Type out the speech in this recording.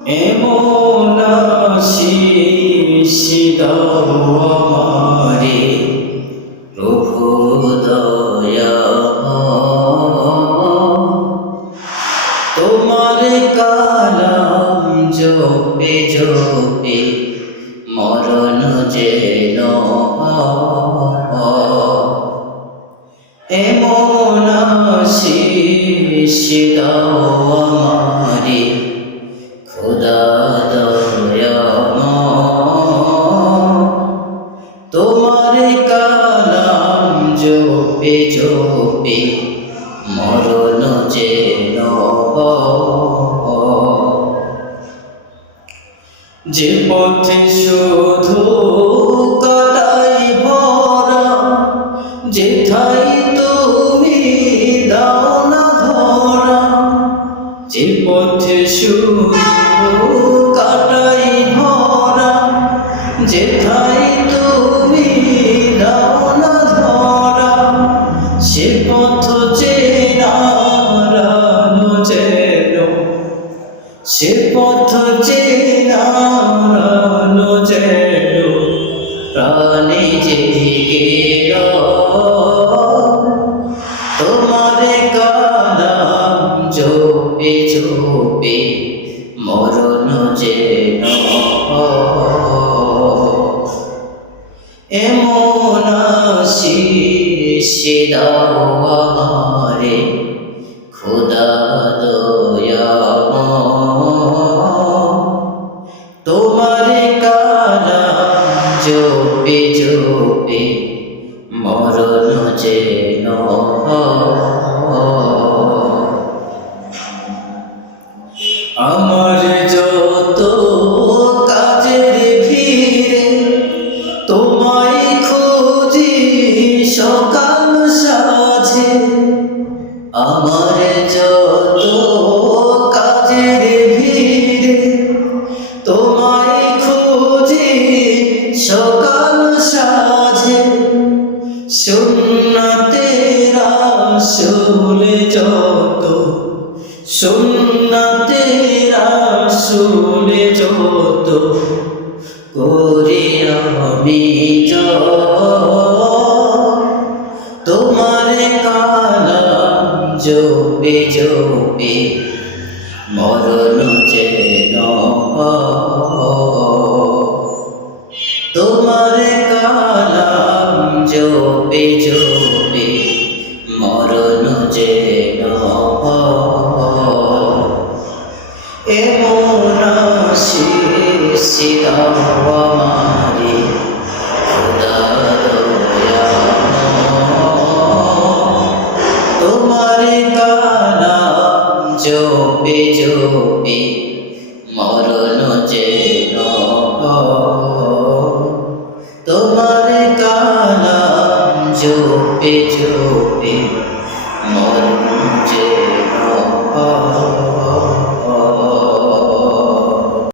এমন আশিস দাও আমারে প্রভু দয়া, তোমার কালাম জপে জপে মরণ যেন এমন আশিস দাও আমারে খোদা দয়াময়, তোমার কালাম জপে জপে মরণ যেন যে পথে শুধু কাটাই ভরা, যেথায় তুমি দাও না ধরা। যে পথে শুধু কাটাই ভরা, যেথায় তুমি দাও না ধরা। সে পথ চেনারানো যেন, সে পথ চেনারানো যেন প্রাণে জেগে তোমার কালাম জপে জপে মরণ যেন এমন আশিস দাও আমারে খোদা দয়াময়, তোমার কালাম জপে জপে মরণ যেন আমার যত কাজের ভিড়ে তোমায় খুঁজি সকাল সাঁঝে। আমার যত কাজের ভিড়ে তোমায় খুঁজি সকাল সাঁঝে। সুন্নাতের আসল যত, সুন্নাতের আসল যত করি আমি তোমার কালাম জপে জপে মরণ যেন তোমার কালাম জপে জপে মরণ যেন এমন আশিস দাও আমারে খোদা দয়াময়, তোমার কালাম জপে জপে মরণ যেন তোমার কালাম জপে জপে মরণ যেন